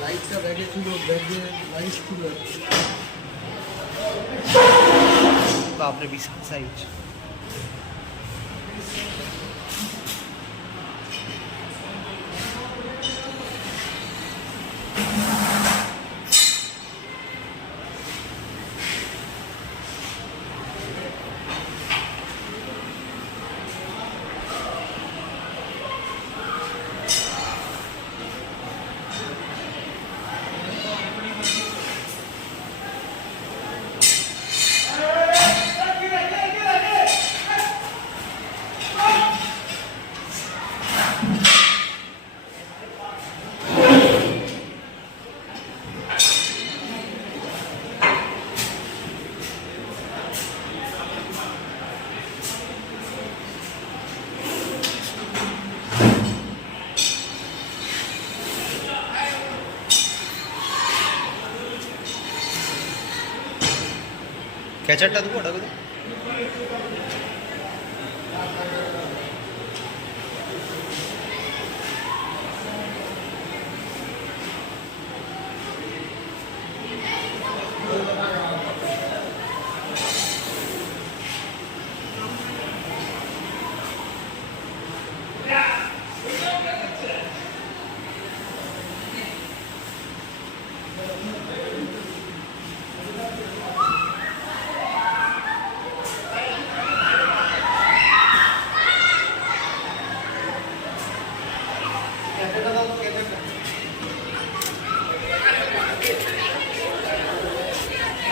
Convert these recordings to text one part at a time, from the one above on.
লাইটটা ব্যাগে ছিল ব্যাগে লাইট ছিল বাপরে বিশাল সাইজ ক্যাচারটা দেবো ওটা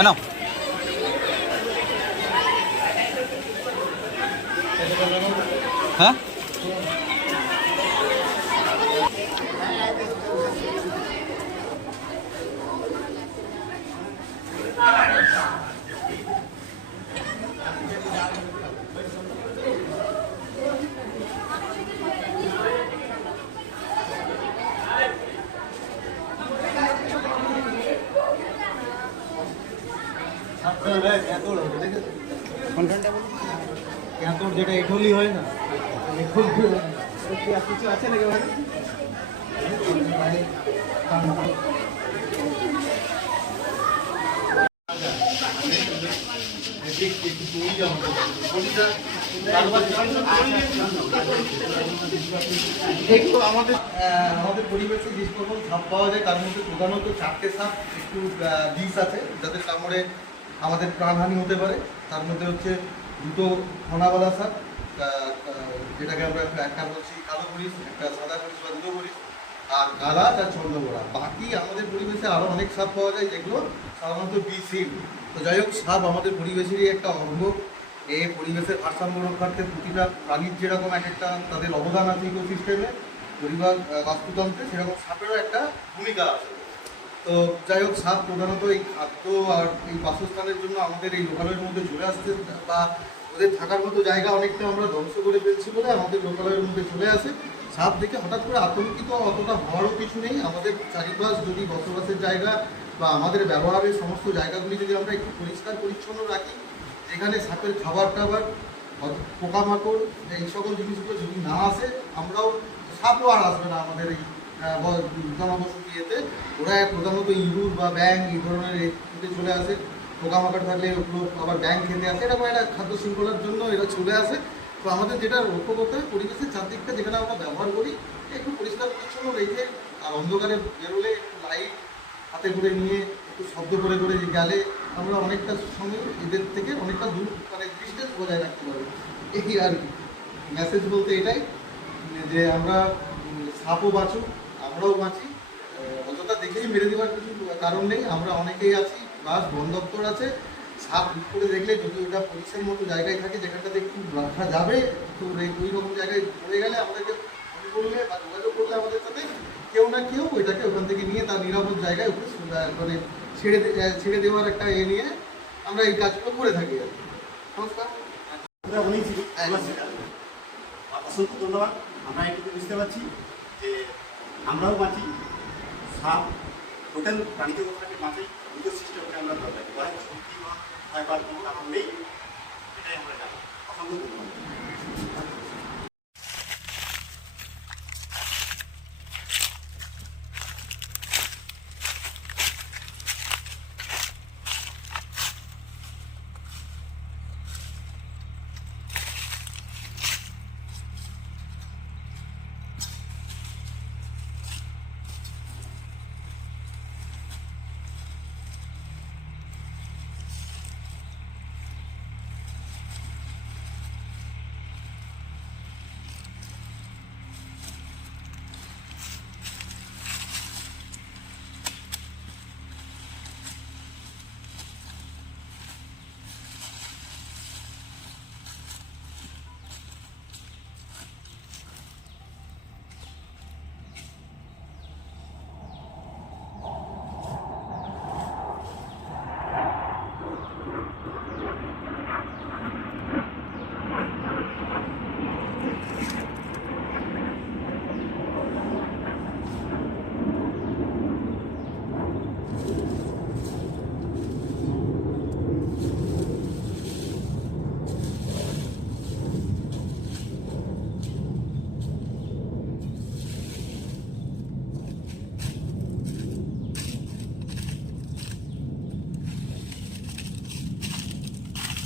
নাও হ্যাঁ যেটা হয় না কিছু আছে ওখানে একটু আমাদের আমাদের পরিবেশে যে সকল সাপ পাওয়া যায়, তার মধ্যে প্রধানত চারটে সাপ, একটু বিষ আছে, যাদের কামড়ে আমাদের প্রাণহানি হতে পারে। তার মধ্যে হচ্ছে দুটো ফনাওয়ালা সাপ যেটাকে আমরা একটা বলছি কালো মরিচ, একটা সাদা মরিচ বা দুটো মরিচ, আর গালাজ আর চন্দ্রবোড়া বাকি আমাদের পরিবেশে আরও অনেক সাপ পাওয়া যায়, যেগুলো সাধারণত বিষহীন তো যাই হোক সাপ আমাদের পরিবেশেরই একটা অঙ্গ। এ পরিবেশের ভারসাম্য রক্ষার্থে প্রতিটা প্রাণীর যেরকম এক একটা তাদের অবদান আছে ইকোসিস্টেমে, পরিবার বাস্তুতন্ত্রে, সেরকম সাপেরও একটা ভূমিকা আছে। তো যাই হোক সাপ প্রধানত এই খাদ্য আর এই বাসস্থানের জন্য আমাদের এই লোকালয়ের মধ্যে চলে আসছে, বা ওদের থাকার মতো জায়গা অনেকটা আমরা ধ্বংস করে ফেলছি বলে আমাদের লোকালয়ের মধ্যে চলে আসে। সাপ দেখে হঠাৎ করে আতঙ্কিত অতটা হওয়ারও কিছু নেই। আমাদের চারিপাশ যদি বসবাসের জায়গা বা আমাদের ব্যবহারের সমস্ত জায়গাগুলি যদি আমরা একটু পরিষ্কার পরিচ্ছন্ন রাখি, যেখানে সাপের খাবার টাবার পোকামাকড়, এই সকল জিনিসগুলো যদি না আসে, আমরাও সাপও আর আসবে না আমাদের এই জনবসতি ইয়েতে। ওরা প্রধানত ইঁদুর বা ব্যাং এই ধরনের এতে চলে আসে। পোকামাকড় থাকলে ওগুলো আবার ব্যাং খেতে আসে। এরকম একটা খাদ্য শৃঙ্খলার জন্য এরা চলে আসে। তো আমাদের যেটা লক্ষ্য করতে হবে পরিবেশের চারদিকটা যেখানে আমরা ব্যবহার করি একটু পরিষ্কার পরিচ্ছন্ন। রেখে আর অন্ধকারে বেরোলে একটু লাইট হাতে করে নিয়ে একটু শব্দ করে করে গেলে আমরা অনেকটা সময় এদের থেকে অনেকটা দূর মানে ডিস্টেন্স বজায় রাখতে পারব। এই আর মেসেজ বলতে এটাই, যে আমরা সাপও বাঁচুক আমরাও বাঁচি। অযথা দেখেই মেরে দেওয়ার কিছু কারণ নেই। আমরা অনেকেই আছি, বাস, বন দপ্তর আছে। সাপ করে দেখলে যদি ওটা পুলিশের মতো জায়গায় থাকে, যেখানটাতে একটু রাখা যাবে, তো ওই রকম জায়গায় পড়ে গেলে আমাদেরকে ফোন করলে বা যোগাযোগ করলে আমাদের সাথে কেউ না কেউ ওইটাকে ওখান থেকে নিয়ে তার নিরাপদ জায়গায় ওকে মানে ছেড়ে ছেড়ে দেওয়ার একটা এ নিয়ে আমরা এই কাজগুলো করে থাকি আর। নমস্কার। অনেক অসংখ্য ধন্যবাদ। আমরা এটুকু বুঝতে পারছি যে আমরাও বাঁচি। সাপ হোটেল প্রাণীকে ওখানে বাঁচাই। দুটো সিস্টেম করে আমরা দরকার সত্যি বা তার কোনো কারণ নেই। এটাই আমরা জানি। অসংখ্য ধন্যবাদ